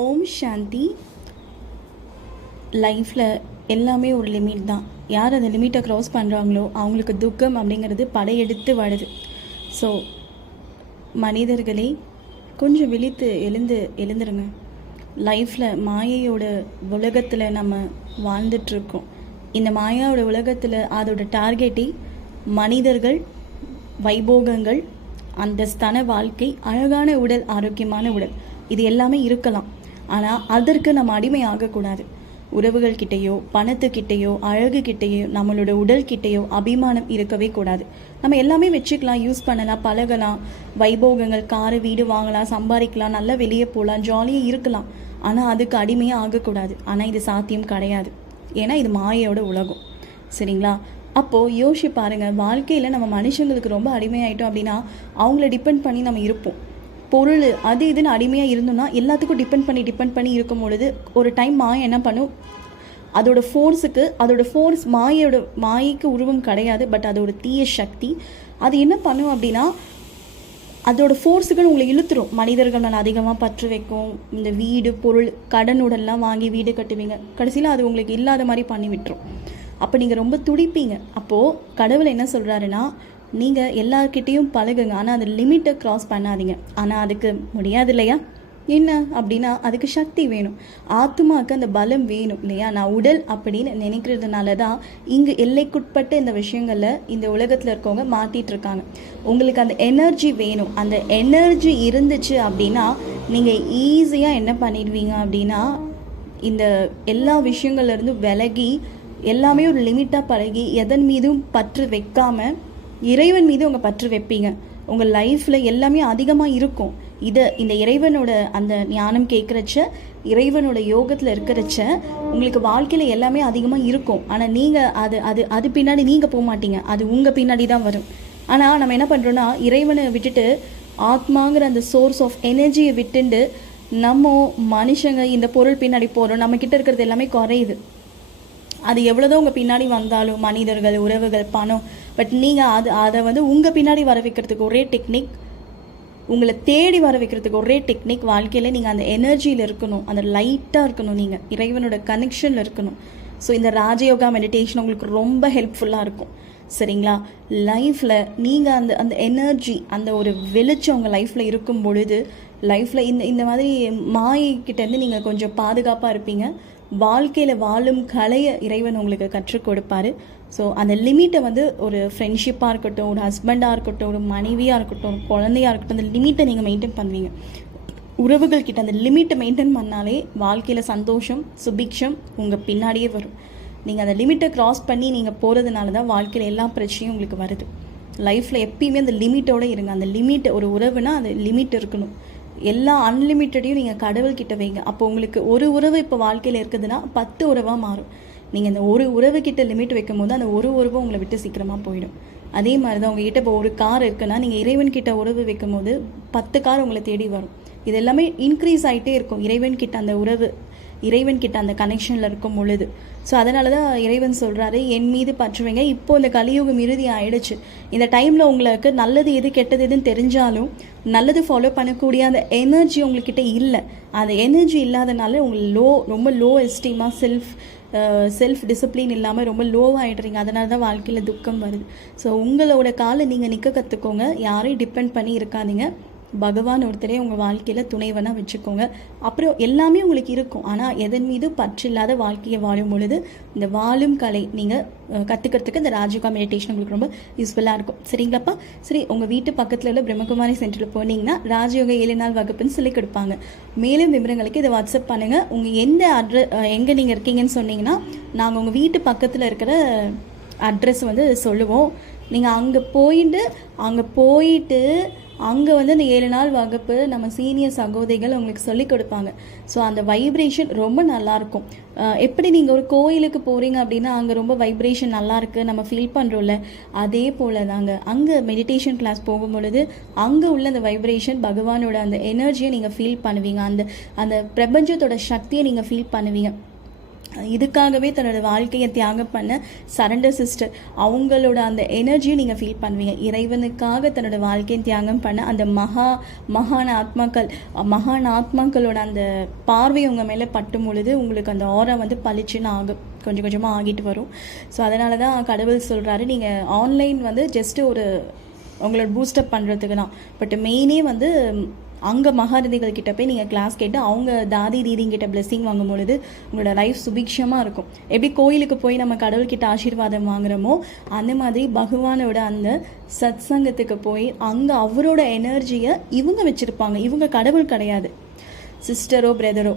ஓம் சாந்தி. லைஃப்பில் எல்லாமே ஒரு லிமிட் தான். யார் அந்த லிமிட்டை க்ராஸ் பண்ணுறாங்களோ அவங்களுக்கு துக்கம் அப்படிங்கிறது படையெடுத்து வருது. ஸோ மனிதர்களே, கொஞ்சம் விழித்து எழுந்துருங்க. லைஃப்பில் மாயையோட உலகத்தில் நம்ம வாழ்ந்துட்டுருக்கோம். இந்த மாயாவோட உலகத்தில் அதோட டார்கெட்டே மனிதர்கள், வைபோகங்கள், அந்தஸ்தான வாழ்க்கை, அழகான உடல், ஆரோக்கியமான உடல், இது எல்லாமே இருக்கலாம். ஆனால் அதற்கு நம்ம அடிமை ஆகக்கூடாது. உறவுகள் கிட்டேயோ, பணத்துக்கிட்டேயோ, அழகு கிட்டேயோ, நம்மளோட உடல் கிட்டேயோ அபிமானம் இருக்கவே கூடாது. நம்ம எல்லாமே வச்சுக்கலாம், யூஸ் பண்ணலாம், பழகலாம், வைபோகங்கள், காரு, வீடு வாங்கலாம், சம்பாதிக்கலாம், நல்லா வெளியே போகலாம், ஜாலியாக இருக்கலாம். ஆனால் அதுக்கு அடிமையாக ஆகக்கூடாது. ஆனால் இது சாத்தியம் கிடையாது. ஏன்னா இது மாயோட உலகம். சரிங்களா? அப்போது யோசிச்சு பாருங்கள், வாழ்க்கையில் நம்ம மனுஷங்களுக்கு ரொம்ப அடிமையாயிட்டோம் அப்படின்னா அவங்கள டிபெண்ட் பண்ணி நம்ம இருப்போம். பொருள் அது இதுன்னு அடிமையாக இருந்தோம்னா எல்லாத்துக்கும் டிபெண்ட் பண்ணி இருக்கும் பொழுது ஒரு டைம் மாயை என்ன பண்ணும், அதோட ஃபோர்ஸ் மாயைக்கு உருவம் கிடையாது, பட் அதோட தீய சக்தி. அது என்ன பண்ணும் அப்படின்னா அதோட ஃபோர்ஸுகள் உங்களை இழுத்துரும். மனிதர்கள் மேலே அதிகமாக பற்று வைக்கும். இந்த வீடு, பொருள், கடனுடெல்லாம் வாங்கி வீடு கட்டுவீங்க, கடைசியில் அது உங்களுக்கு இல்லாத மாதிரி பண்ணி விட்டுரும். அப்போ நீங்கள் ரொம்ப துடிப்பீங்க. அப்போது கடவுள் என்ன சொல்கிறாருன்னா, நீங்கள் எல்லார்கிட்டேயும் பழகுங்க, ஆனால் அந்த லிமிட்டை க்ராஸ் பண்ணாதீங்க. ஆனால் அதுக்கு முடியாது இல்லையா? என்ன அப்படின்னா அதுக்கு சக்தி வேணும், ஆத்மாவுக்கு அந்த பலம் வேணும் இல்லையா? நான் உடல் அப்படின்னு நினைக்கிறதுனால தான் இங்கு எல்லைக்குட்பட்ட இந்த விஷயங்களில் இந்த உலகத்தில் இருக்கவங்க மாட்டிகிட்டு இருக்காங்க. உங்களுக்கு அந்த எனர்ஜி வேணும். அந்த எனர்ஜி இருந்துச்சு அப்படின்னா நீங்கள் ஈஸியாக என்ன பண்ணிடுவீங்க அப்படின்னா இந்த எல்லா விஷயங்கள்லேருந்து விலகி எல்லாமே ஒரு லிமிட்டாக பழகி எதன் மீதும் பற்று வைக்காமல் இறைவன் மீது உங்கள் பற்று வைப்பீங்க. உங்கள் லைஃப்பில் எல்லாமே அதிகமாக இருக்கும். இந்த இறைவனோட அந்த ஞானம் கேட்குறச்ச, இறைவனோட யோகத்தில் இருக்கிறச்ச உங்களுக்கு வாழ்க்கையில் எல்லாமே அதிகமாக இருக்கும். ஆனால் நீங்கள் அது பின்னாடி நீங்கள் போக மாட்டீங்க, அது உங்கள் பின்னாடி தான் வரும். ஆனால் நம்ம என்ன பண்ணுறோன்னா இறைவனை விட்டுட்டு ஆத்மாங்கிற அந்த சோர்ஸ் ஆஃப் எனர்ஜியை விட்டுண்டு நம்ம மனுஷங்க இந்த பொருள் பின்னாடி போகிறோம். நம்மக்கிட்ட இருக்கிறது எல்லாமே குறையுது. அது எவ்வளோதான் உங்கள் பின்னாடி வந்தாலும், மனிதர்கள், உறவுகள், பணம், பட் நீங்கள் அதை உங்கள் பின்னாடி வர வைக்கிறதுக்கு ஒரே டெக்னிக், உங்களை தேடி வர வைக்கிறதுக்கு ஒரே டெக்னிக், வாழ்க்கையில் நீங்கள் அந்த எனர்ஜியில் இருக்கணும், அந்த லைட்டாக இருக்கணும், நீங்கள் இறைவனோட கனெக்ஷனில் இருக்கணும். ஸோ இந்த ராஜயோகா மெடிடேஷன் உங்களுக்கு ரொம்ப ஹெல்ப்ஃபுல்லாக இருக்கும். சரிங்களா? லைஃப்பில் நீங்கள் அந்த எனர்ஜி, அந்த ஒரு வெளிச்சம் உங்கள் லைஃப்பில் இருக்கும் பொழுது லைஃப்பில் இந்த மாதிரி மாயைக்கிட்டேருந்து நீங்கள் கொஞ்சம் பாதுகாப்பாக இருப்பீங்க. வாழ்க்கையில் வாழும் கலையை இறைவன் உங்களுக்கு கற்றுக் கொடுப்பாரு. ஸோ அந்த லிமிட்டை ஒரு ஃப்ரெண்ட்ஷிப்பாக இருக்கட்டும், ஒரு ஹஸ்பண்டாக இருக்கட்டும், ஒரு மனைவியாக இருக்கட்டும், ஒரு குழந்தையாக இருக்கட்டும், அந்த லிமிட்டை நீங்கள் மெயின்டைன் பண்ணுவீங்க. உறவுகள் கிட்ட அந்த லிமிட்டை மெயின்டைன் பண்ணாலே வாழ்க்கையில் சந்தோஷம், சுபிக்ஷம் உங்கள் பின்னாடியே வரும். நீங்கள் அந்த லிமிட்டை க்ராஸ் பண்ணி நீங்கள் போகிறதுனால தான் வாழ்க்கையில் எல்லா பிரச்சனையும் உங்களுக்கு வருது. லைஃப்பில் எப்பயுமே அந்த லிமிட்டோடு இருங்க. அந்த லிமிட், ஒரு உறவுனா அந்த லிமிட் இருக்கணும். எல்லா அன்லிமிட்டடையும் நீங்கள் கடவுள்கிட்ட வைங்க. அப்போ உங்களுக்கு ஒரு உறவு இப்போ வாழ்க்கையில் இருக்குதுன்னா 10 உறவாக மாறும். நீங்கள் இந்த ஒரு உறவு கிட்ட லிமிட் வைக்கும் போது அந்த ஒரு உறவு உங்களை விட்டு சீக்கிரமாக போயிடும். அதே மாதிரி தான் உங்ககிட்ட இப்போ ஒரு கார் இருக்குன்னா நீங்கள் இறைவன்கிட்ட உறவு வைக்கும் போது 10 கார் உங்களை தேடி வரும். இது எல்லாமே இன்க்ரீஸ் ஆகிட்டே இருக்கும் இறைவன்கிட்ட அந்த உறவு, இறைவன்கிட்ட அந்த கனெக்ஷனில் இருக்கும் பொழுது. ஸோ அதனால தான் இறைவன் சொல்கிறாரு, என் மீது பற்றுவீங்க. இப்போது இந்த கலியுகம் இறுதி ஆயிடுச்சு. இந்த டைமில் உங்களுக்கு நல்லது எது கெட்டது எதுன்னு தெரிஞ்சாலும் நல்லது ஃபாலோ பண்ணக்கூடிய அந்த எனர்ஜி உங்கள்கிட்ட இல்லை. அந்த எனர்ஜி இல்லாதனால உங்களுக்கு ரொம்ப லோ எஸ்டீமாக, செல்ஃப் டிசிப்ளின் இல்லாமல் ரொம்ப லோவாகிடுறீங்க. அதனால தான் வாழ்க்கையில் துக்கம் வருது. ஸோ உங்களோட காலை நீங்கள் நிற்க கற்றுக்கோங்க. யாரையும் டிபெண்ட் பண்ணி இருக்காதீங்க. பகவான் ஒருத்தரே உங்கள் வாழ்க்கையில் துணைவனாக வச்சுக்கோங்க. அப்புறம் எல்லாமே உங்களுக்கு இருக்கும். ஆனால் எதன் மீது பற்றில்லாத வாழ்க்கையை வாழும் பொழுது இந்த வாழும் கலை நீங்கள் கற்றுக்கிறதுக்கு இந்த ராஜயோகா மெடிடேஷன் உங்களுக்கு ரொம்ப யூஸ்ஃபுல்லாக இருக்கும். சரிங்களாப்பா? சரி, உங்கள் வீட்டு பக்கத்தில் உள்ள பிரம்மகுமாரி சென்டரில் போனீங்கன்னா ராஜயோகா 7 நாள் வகுப்புன்னு சொல்லி கொடுப்பாங்க. மேலும் விவரங்களுக்கு இதை வாட்ஸ்அப் பண்ணுங்கள். உங்கள் எந்த எங்கே நீங்கள் இருக்கீங்கன்னு சொன்னீங்கன்னா நாங்கள் உங்கள் வீட்டு பக்கத்தில் இருக்கிற அட்ரஸ் சொல்லுவோம். நீங்கள் அங்கே போயிட்டு அங்கே அந்த 7 நாள் வகுப்பு நம்ம சீனியர் சகோதரிகள் உங்களுக்கு சொல்லிக் கொடுப்பாங்க. ஸோ அந்த வைப்ரேஷன் ரொம்ப நல்லாயிருக்கும். எப்படி நீங்கள் ஒரு கோயிலுக்கு போகிறீங்க அப்படின்னா அங்கே ரொம்ப வைப்ரேஷன் நல்லாயிருக்கு நம்ம ஃபீல் பண்ணுறோம்ல, அதே போல் தாங்க அங்கே மெடிடேஷன் கிளாஸ் போகும் பொழுது அங்கே உள்ள அந்த வைப்ரேஷன், பகவானோட அந்த எனர்ஜியை நீங்கள் ஃபீல் பண்ணுவீங்க. அந்த பிரபஞ்சத்தோட சக்தியை நீங்கள் ஃபீல் பண்ணுவீங்க. இதுக்காகவே தன்னோட வாழ்க்கையை தியாகம் பண்ண சரண்டர் சிஸ்டர், அவங்களோட அந்த எனர்ஜியை நீங்கள் ஃபீல் பண்ணுவீங்க. இறைவனுக்காக தன்னோட வாழ்க்கையை தியாகம் பண்ண அந்த மகான் ஆத்மாக்களோட அந்த பார்வை உங்கள் மேலே பட்டும் பொழுது உங்களுக்கு அந்த ஆரா வந்து பளிச்சுன்னு ஆகும், கொஞ்சம் கொஞ்சமாக ஆகிட்டு வரும். ஸோ அதனால தான் கடவுள் சொல்கிறாரு, நீங்கள் ஆன்லைன் வந்து ஜஸ்ட்டு ஒரு உங்களோட பூஸ்டப் பண்ணுறதுக்கு தான். பட் மெயினே வந்து அங்கே மகாரதிகள் கிட்ட போய் நீங்கள் கிளாஸ் கேட்டு அவங்க தாதி தீதிங்கிட்ட பிளெஸ்ஸிங் வாங்கும் பொழுது உங்களோட லைஃப் சுபிக்ஷமாக இருக்கும். எப்படி கோயிலுக்கு போய் நம்ம கடவுள்கிட்ட ஆசீர்வாதம் வாங்குறோமோ அந்த மாதிரி பகவானோட அந்த சத் சங்கத்துக்கு போய் அங்கே அவரோட எனர்ஜியை இவங்க வச்சுருப்பாங்க. இவங்க கடவுள் கிடையாது, சிஸ்டரோ பிரதரோ,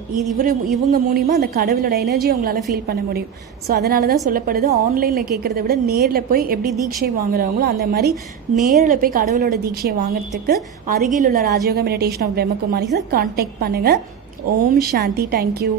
இவங்க மூலிமா அந்த கடவுளோட எனர்ஜியை உங்களால் ஃபீல் பண்ண முடியும். ஸோ அதனால தான் சொல்லப்படுது, ஆன்லைனில் கேட்குறத விட நேரில் போய் எப்படி தீட்சை வாங்குறாங்களோ அந்த மாதிரி நேரில் போய் கடவுளோட தீட்சையை வாங்குறதுக்கு அருகில் உள்ள ராஜயோக மெடிடேஷன் ஆஃப் பிரம்மகுமாரிஸை கான்டாக்ட் பண்ணுங்கள். ஓம் சாந்தி. தேங்க்யூ.